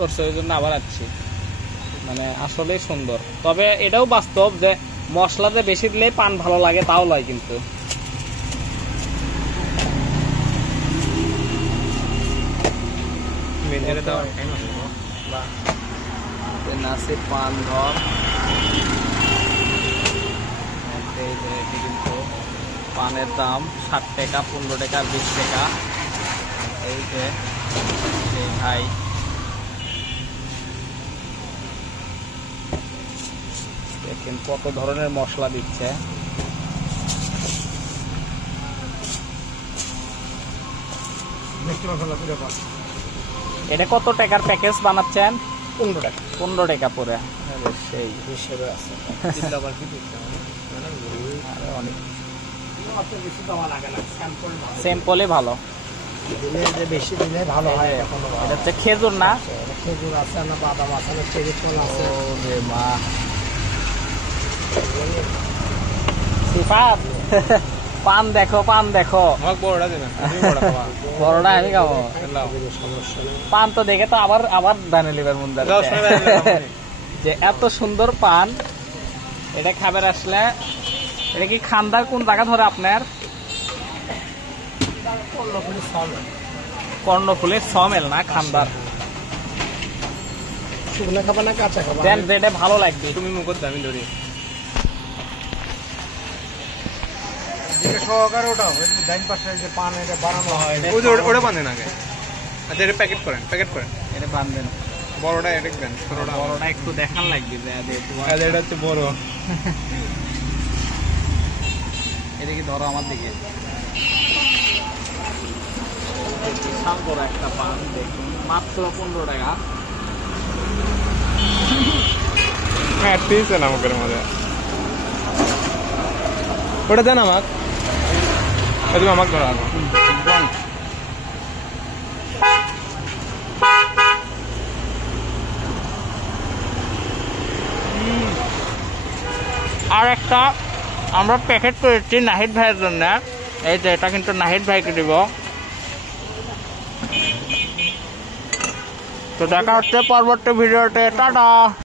করছে, ওই জন্য আবার আসছি। মানে আসলেই সুন্দর। তবে এটাও বাস্তব যে মশলাতে বেশি দিলে পান ভালো লাগে, তাও লয় কিন্তু। নাসি পান ঘর কিন্তু পানের দাম 60 টাকা, 15 টাকা, 20 টাকা। এই যে ভাই দেখেন কত ধরনের মশলা দিচ্ছে। এটা কত টাকার প্যাকেজ বানাচ্ছেন? 15 টাকা। 15 টাকা পরে। সেই হিসেবে আছে। স্যাম্পলই ভালো, বেশি দিলে ভালো হয়। এটা হচ্ছে খেজুর না? খেজুর আছে না, বাদাম আছে না, চেরি ফল আছে। ওরে মা, সিফাত পান দেখো, পান দেখো। বড়টা আমি খাবো। পান তো দেখে তো আবার আবার দানে লিবার মন যে এত সুন্দর পান। এটা খাবার আসলে, এটা কি খান্দার কোন জায়গা ধরে আপনার? কর্ণফুলের সমেল না খান্দার? শুকনো খাবার না কাঁচা খাবার? যেটা ভালো লাগবে। তুমি মুখত দামি ধরি সহকারে ওটা ডাইন পাশে যে পান এটা বানানো হয়, ওটা বাঁধেন আগে। আচ্ছা, এটা প্যাকেট করেন, প্যাকেট করেন, এটা বাঁধবেন। বড়টা এটা দেন, ছোটটা বড়টা একটু দেখান লাগবে। এটা হচ্ছে বড়। এটা কি ধরো আমার দিকে, বিশাল বড় একটা পান দেখুন, মাত্র 15 টাকা। হ্যাঁ ঠিক আছে, আমাদের মধ্যে ওটা দেন আমাকে, তুমি আমাকে ধরো আগে। আর একটা আমরা প্যাকেট করেছি নাহিদ ভাইয়ের জন্য। এই যে এটা কিন্তু নাহিদ ভাইকে দিব। তো দেখা হচ্ছে পরবর্তী ভিডিওতে, টাটা।